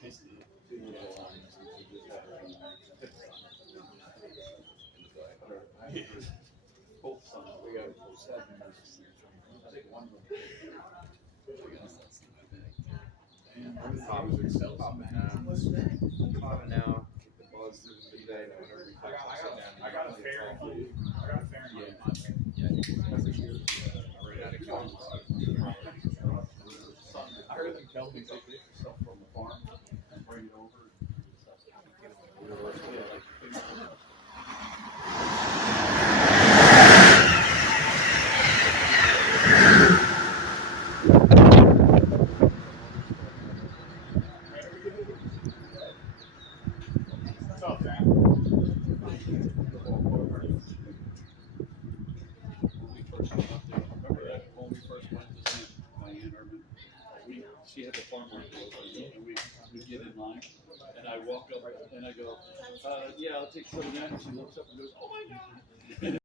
Both sons. We got 7. I think one of them. Popping now. Keep the buzz through the day. Whenever we I got a fairing. Yeah. Right out of college. I heard them tell me they get stuff from the farm and bring it over. She had the farm work and we get in line, and I walk up and I go, yeah, I'll take some of that. And she looks up and goes, oh my God.